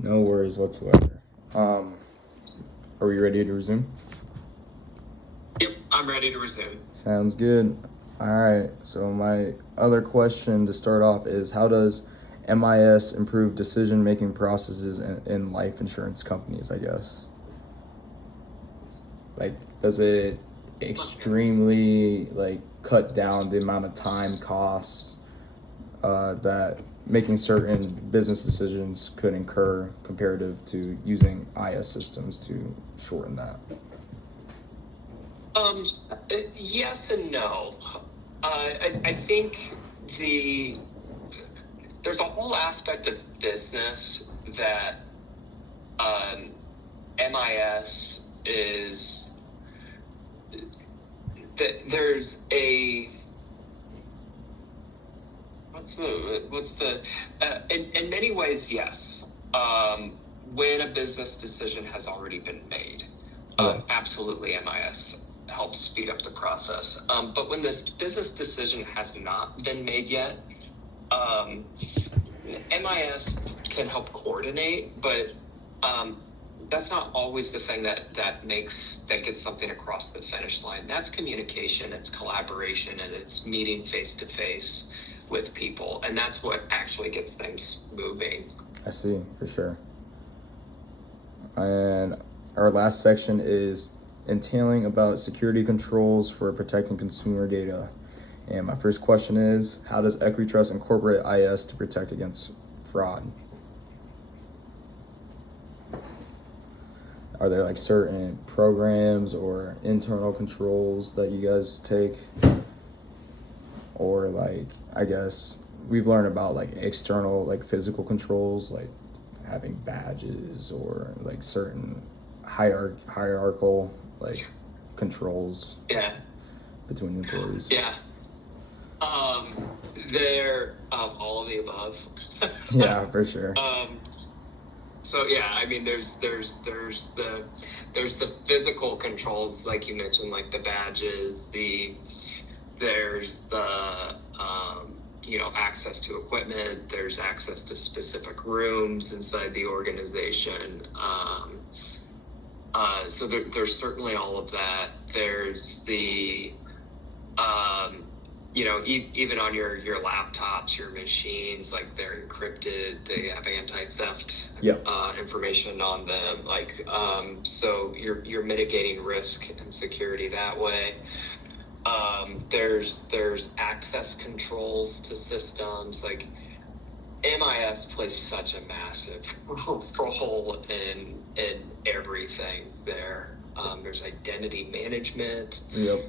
No worries whatsoever. Are we ready to resume? Yep, I'm ready to resume. Sounds good. All right. So my other question to start off is, how does MIS improve decision-making processes in life insurance companies, I guess? Like, does it extremely cut down the amount of time costs that making certain business decisions could incur comparative to using IS systems to shorten that? Yes and no. I think there's a whole aspect of business that MIS is that there's a in many ways, yes. When a business decision has already been made, absolutely MIS helps speed up the process. But when this business decision has not been made yet, MIS can help coordinate, but that's not always the thing that gets something across the finish line. That's communication, it's collaboration, and it's meeting face to face with people, and that's what actually gets things moving. I see, for sure. And our last section is entailing about security controls for protecting consumer data. And my first question is, how does Equitrust incorporate IS to protect against fraud? Are there certain programs or internal controls that you guys take? Or I guess we've learned about external physical controls, like having badges or certain hierarchical controls between employees. They're all of the above. Yeah, for sure. So yeah, I mean, there's the physical controls, like you mentioned, like the badges, there's the access to equipment, there's access to specific rooms inside the organization. So there's certainly all of that. There's the even on your laptops, your machines, they're encrypted, they have anti-theft information on them, so you're mitigating risk and security that way. There's access controls to systems. MIS plays such a massive role in everything there. There's identity management. Yep.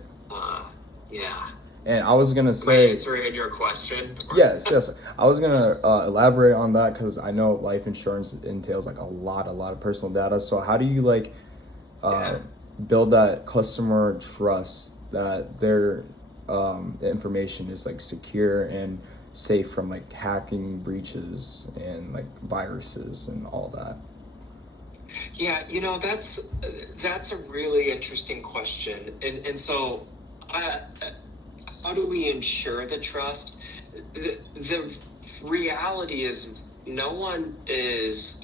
Yeah. And I was gonna say, am I answering your question? Yes. I was gonna elaborate on that because I know life insurance entails a lot of personal data. So how do you build that customer trust that their information is secure and safe from hacking, breaches, and viruses and all that? Yeah, that's a really interesting question, and so how do we ensure the trust? The reality is, no one is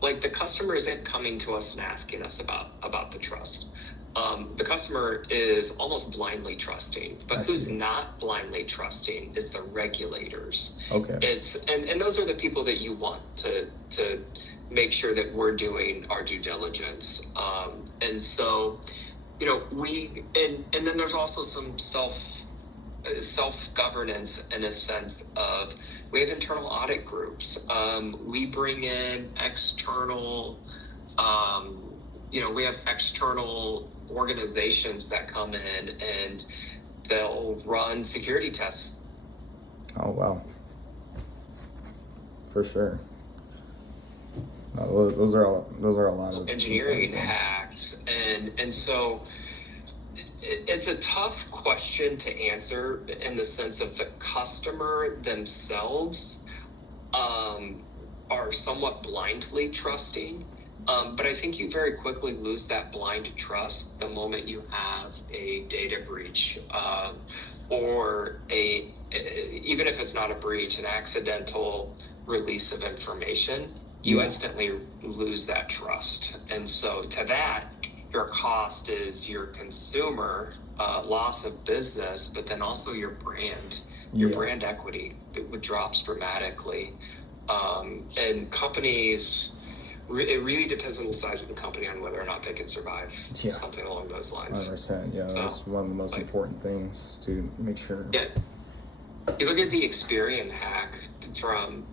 the customer isn't coming to us and asking us about the trust. The customer is almost blindly trusting, but who's not blindly trusting is the regulators. Okay. And those are the people that you want to make sure that we're doing our due diligence. And so, and then there's also some self-governance in a sense of, we have internal audit groups. We bring in external, we have external organizations that come in and they'll run security tests. Oh, wow. For sure. No, those are a lot of engineering hacks, and so it's a tough question to answer in the sense of the customer themselves are somewhat blindly trusting, but I think you very quickly lose that blind trust the moment you have a data breach, or even if it's not a breach, an accidental release of information. you Yeah. instantly lose that trust. And so to that, your cost is your consumer loss of business, but then also your Yeah. brand equity that drops dramatically. And companies, it really depends on the size of the company on whether or not they can survive. Yeah. Something along those lines. 100%. Yeah, So, that's one of the most like- important things to make sure. Yeah. You look at the Experian hack from,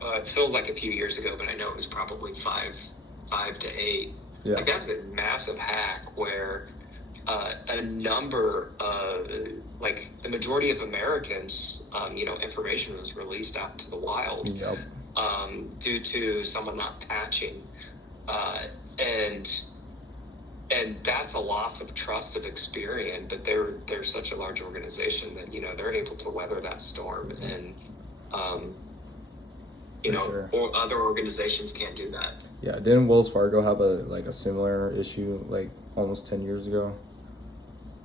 it felt like a few years ago, but I know it was probably five to eight. Yeah. Like that was a massive hack where a number of, like the majority of Americans, information was released out to the wild Yep. due to someone not patching. And that's a loss of trust of Experian, but they're such a large organization that they're able to weather that storm, and sure. or other organizations can't do that. Yeah. Didn't Wells Fargo have a similar issue like almost 10 years ago?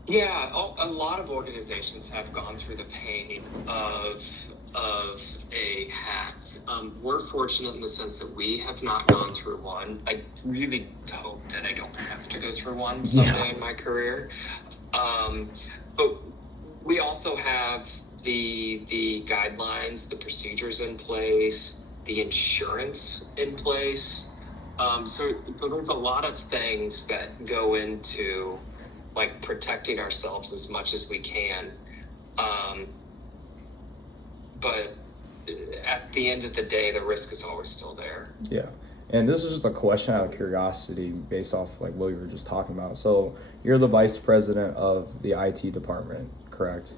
Yeah, a lot of organizations have gone through the pain of a hack. We're fortunate in the sense that we have not gone through one. I really hope that I don't have to go through one someday in my career. But we also have the guidelines, the procedures in place, the insurance in place. So there's a lot of things that go into like protecting ourselves as much as we can. But at the end of the day, the risk is always still there. Yeah. And this is just a question out of curiosity based off like what we were just talking about. So you're the vice president of the IT department, correct?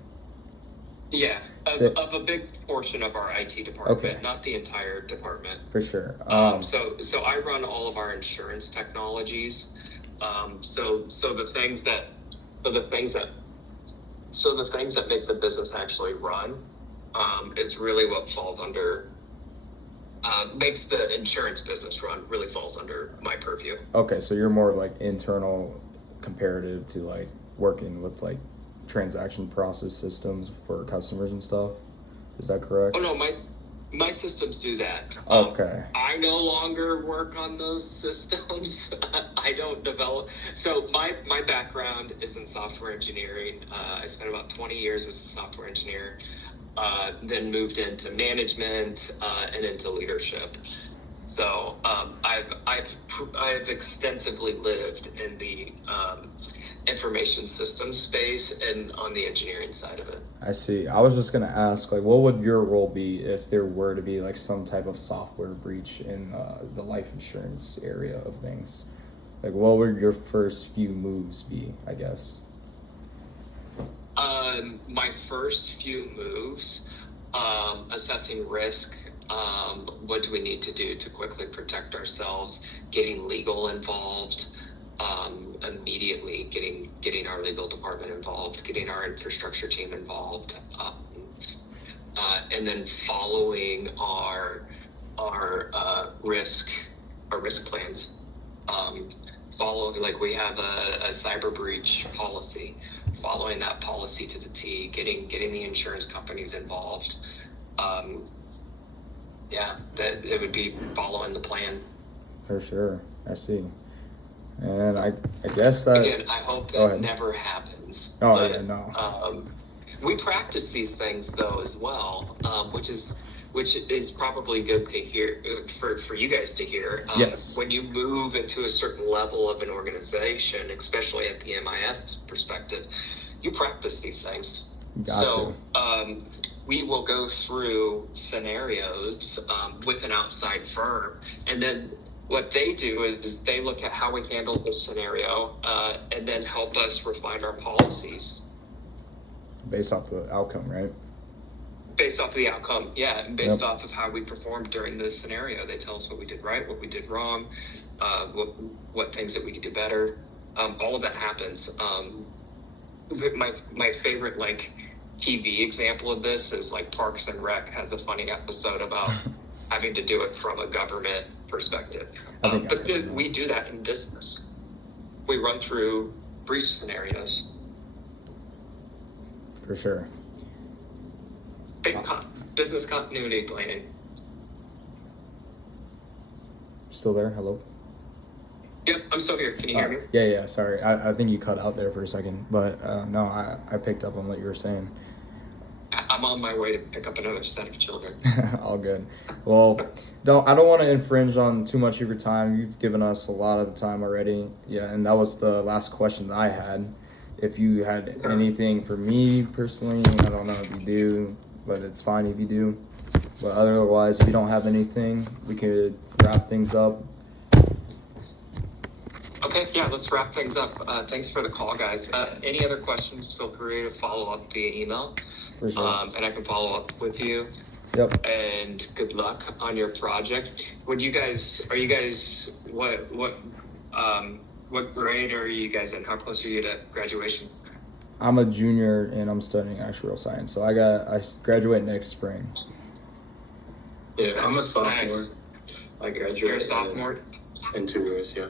Yeah, of a big portion of our IT department, Okay. Not the entire department. For sure. So I run all of our insurance technologies. So the things that make the business actually run, it's really what falls under, makes the insurance business run, really falls under my purview. Okay, so you're more like internal comparative to like working with like transaction process systems for customers and stuff. Is that correct? Oh no, my systems do that. Okay. I no longer work on those systems. I don't develop. So my background is in software engineering. I spent about 20 years as a software engineer, then moved into management and into leadership. So I've extensively lived in the information systems space and on the engineering side of it. I see. I was just gonna ask, like, what would your role be if there were to be like some type of software breach in the life insurance area of things? Like, what would your first few moves be, I guess? My first few moves, assessing risk. What do we need to do to quickly protect ourselves? Getting legal involved. Immediately getting our legal department involved, getting our infrastructure team involved, and then following our risk plans. Following, like, we have a cyber breach policy, following that policy to the T, getting the insurance companies involved. That it would be following the plan. For sure. I see. And I guess that again, I hope that never happens. Oh, but, yeah, no. We practice these things though as well, which is probably good to hear for you guys to hear. Yes. When you move into a certain level of an organization, especially at the MIS perspective, you practice these things. Gotcha. So we will go through scenarios with an outside firm, and then what they do is they look at how we handle this scenario and then help us refine our policies. Based off the outcome, right? Based off the outcome, yeah, and based off of how we performed during the scenario. They tell us what we did right, what we did wrong, what things that we could do better. All of that happens. My favorite like TV example of this is like Parks and Rec has a funny episode about having to do it from a government perspective. But we do that in business. We run through breach scenarios. For sure. Business continuity planning. still there? Hello? Yep, I'm still here. Can you hear me? Yeah, sorry. I think you cut out there for a second, but no, I picked up on what you were saying. I'm on my way to pick up another set of children. All good. Well, I don't want to infringe on too much of your time. You've given us a lot of time already. Yeah, and that was the last question that I had. If you had anything for me personally, I don't know if you do, but it's fine if you do. But otherwise, if you don't have anything, we could wrap things up. Okay, yeah, let's wrap things up. Thanks for the call, guys. Any other questions, feel free to follow up via email. For sure. And I can follow up with you. Yep. And good luck on your project. What grade are you guys in? How close are you to graduation? I'm a junior and I'm studying actuarial science, so I graduate next spring. Yeah, I'm a sophomore. Nice. I graduate You're a sophomore? in 2 years, yeah.